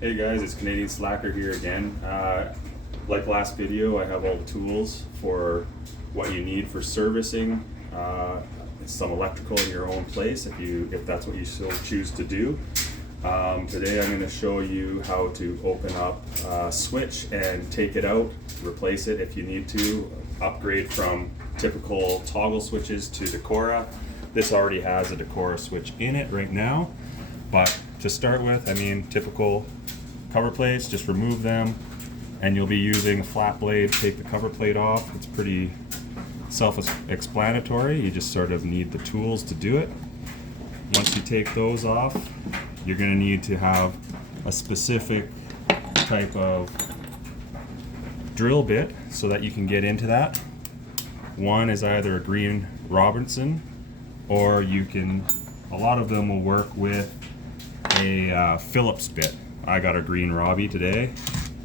Hey guys, it's Canadian Slacker here again. Like last video, I have all the tools for what you need for servicing some electrical in your own place if that's what you still choose to do. Today I'm going to show you how to open up a switch and take it out, replace it if you need to, upgrade from typical toggle switches to Decora. This already has a Decora switch in it right now, but to start with, I mean, typical cover plates, just remove them, and you'll be using a flat blade to take the cover plate off. It's pretty self-explanatory. You just sort of need the tools to do it. Once you take those off, you're going to need to have a specific type of drill bit so that you can get into that. One is either a green Robinson, or you can, a lot of them will work with a Phillips bit. I got a green Robbie today,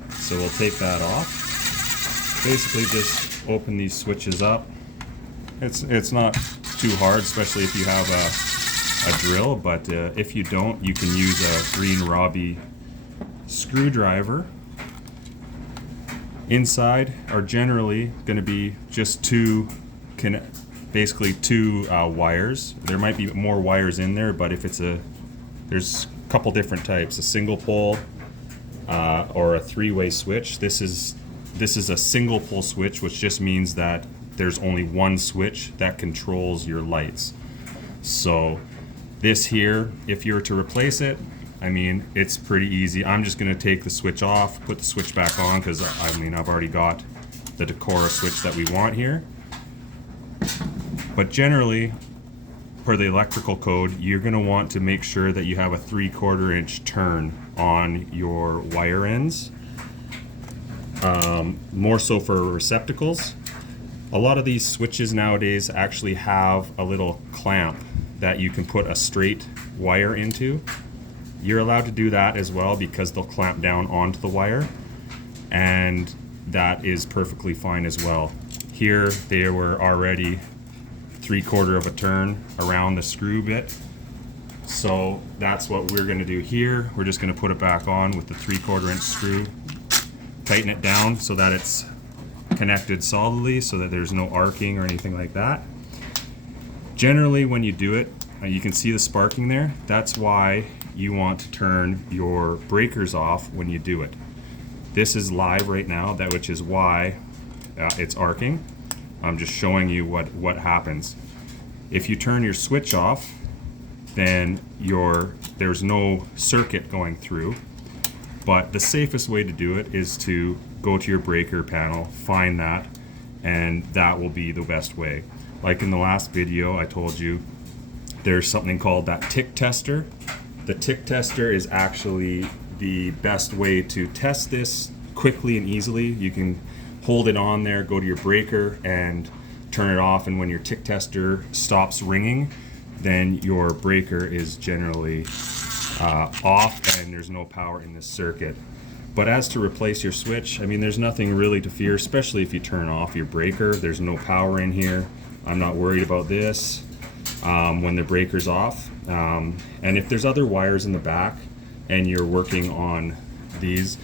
so we'll take that off. Basically just open these switches up. It's not too hard, especially if you have a drill, but if you don't, you can use a green Robbie screwdriver. Inside are generally going to be just basically two wires. There might be more wires in there, but if there's a couple different types: a single pole or a three-way switch. This is a single pole switch, which just means that there's only one switch that controls your lights. So this here, if you were to replace it, I mean, it's pretty easy. I'm just going to take the switch off, put the switch back on, because I mean, I've already got the Decora switch that we want here. But generally, for the electrical code, you're going to want to make sure that you have a 3/4 inch turn on your wire ends. More so for receptacles. A lot of these switches nowadays actually have a little clamp that you can put a straight wire into. You're allowed to do that as well because they'll clamp down onto the wire, and that is perfectly fine as well. Here they were already 3/4 of a turn around the screw bit, so that's what we're going to do here. We're just going to put it back on with the 3/4 inch screw, tighten it down so that it's connected solidly, so that there's no arcing or anything like that. Generally, when you do it, you can see the sparking there. That's why you want to turn your breakers off when you do it. This is live right now, which is why it's arcing. I'm just showing you what happens. If you turn your switch off, then there's no circuit going through. But the safest way to do it is to go to your breaker panel, find that, and that will be the best way. Like in the last video, I told you there's something called that tick tester. The tick tester is actually the best way to test this quickly and easily. You can hold it on there, go to your breaker and turn it off, and when your tick tester stops ringing, then your breaker is generally off and there's no power in this circuit. But as to replace your switch, I mean, there's nothing really to fear, especially if you turn off your breaker. There's no power in here. I'm not worried about this when the breaker's off. And if there's other wires in the back and you're working on these,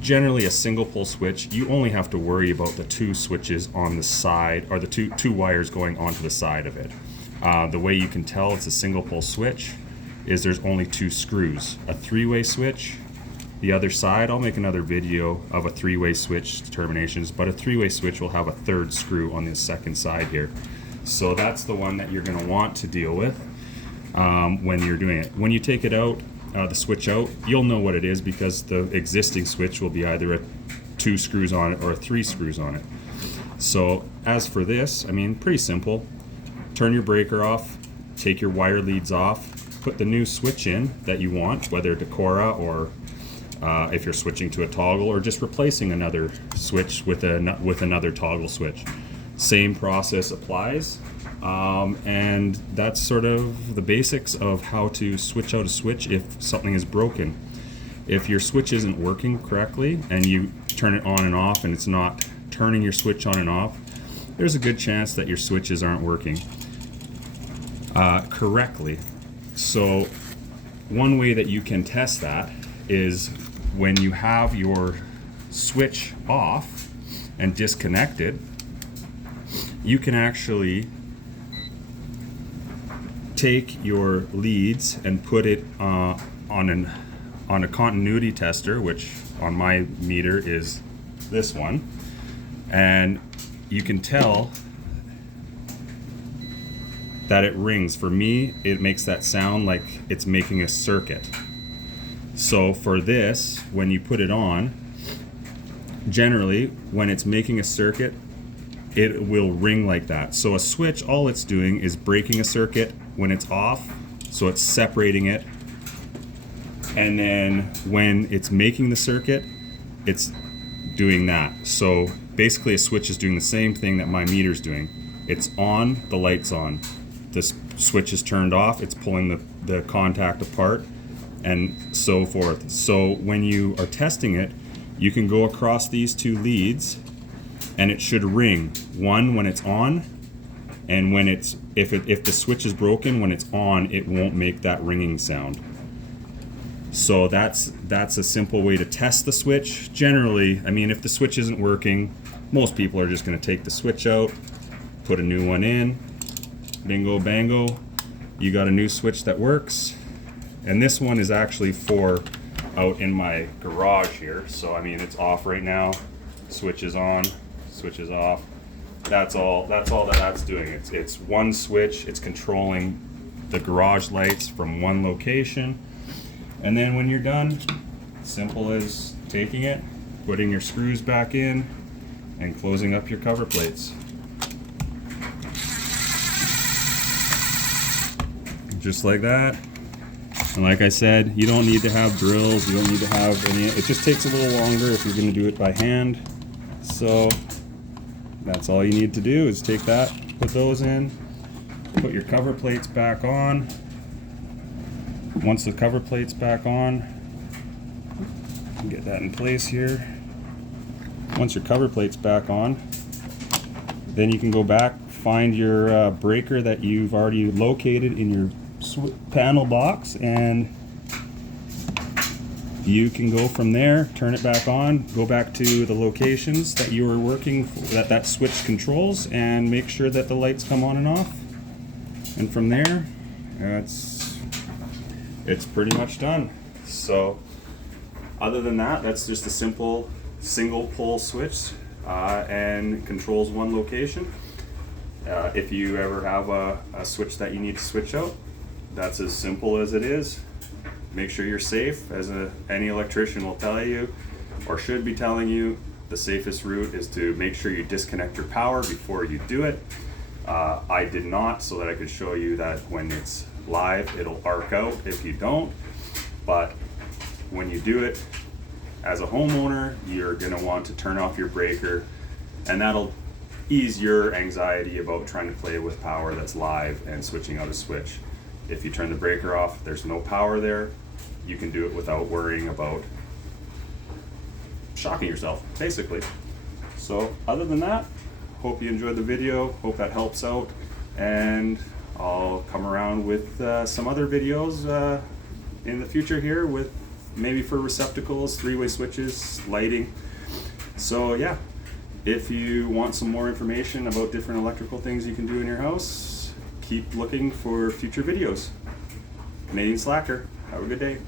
generally a single pole switch, you only have to worry about the two switches on the side, or the two wires going onto the side of it. The way you can tell it's a single pole switch is there's only two screws. A three-way switch, the other side, I'll make another video of a three-way switch terminations, but a three-way switch will have a third screw on the second side here. So that's the one that you're going to want to deal with when you're doing it. When you take it out, the switch out, you'll know what it is because the existing switch will be either a 2 screws on it or a 3 screws on it. So as for this, I mean, pretty simple. Turn your breaker off, take your wire leads off, put the new switch in that you want, whether Decora or if you're switching to a toggle, or just replacing another switch with another toggle switch. Same process applies. And that's sort of the basics of how to switch out a switch if something is broken. If your switch isn't working correctly and you turn it on and off and it's not turning your switch on and off, there's a good chance that your switches aren't working correctly. So one way that you can test that is when you have your switch off and disconnected, you can actually take your leads and put it on a continuity tester, which on my meter is this one, and you can tell that it rings. For me, it makes that sound like it's making a circuit. So for this, when you put it on, generally when it's making a circuit, it will ring like that. So a switch, all it's doing is breaking a circuit when it's off, so it's separating it, and then when it's making the circuit, it's doing that. So basically a switch is doing the same thing that my meter's doing. It's on, the light's on. The switch is turned off, it's pulling the contact apart, and so forth. So when you are testing it, you can go across these two leads and it should ring. One when it's on, and when it's if the switch is broken, when it's on, it won't make that ringing sound. So that's a simple way to test the switch. Generally, I mean, if the switch isn't working, most people are just going to take the switch out, put a new one in, bingo bango, you got a new switch that works. And this one is actually for out in my garage here. So I mean, it's off right now, switch is on, switch is off. That's all that's doing. It's one switch, it's controlling the garage lights from one location. And then when you're done, simple as taking it, putting your screws back in, and closing up your cover plates. Just like that. And like I said, you don't need to have drills, you don't need to have any, it just takes a little longer if you're going to do it by hand. So that's all you need to do is take that, put those in, put your cover plates back on. Once the cover plate's back on, get that in place here. Once your cover plate's back on, then you can go back, find your breaker that you've already located in your panel box, and you can go from there, turn it back on, go back to the locations that you were working for, that switch controls, and make sure that the lights come on and off. And from there, it's pretty much done. So other than that, that's just a simple single pole switch, and controls one location. If you ever have a switch that you need to switch out, that's as simple as it is. Make sure you're safe. As any electrician will tell you, or should be telling you, the safest route is to make sure you disconnect your power before you do it. I did not, so that I could show you that when it's live, it'll arc out if you don't. But when you do it as a homeowner, you're gonna want to turn off your breaker, and that'll ease your anxiety about trying to play with power that's live and switching out a switch. If you turn the breaker off, there's no power there, you can do it without worrying about shocking yourself, basically. So other than that, hope you enjoyed the video, hope that helps out, and I'll come around with some other videos in the future here, with maybe for receptacles, three-way switches, lighting. So yeah, if you want some more information about different electrical things you can do in your house, keep looking for future videos. Canadian Slacker, have a good day.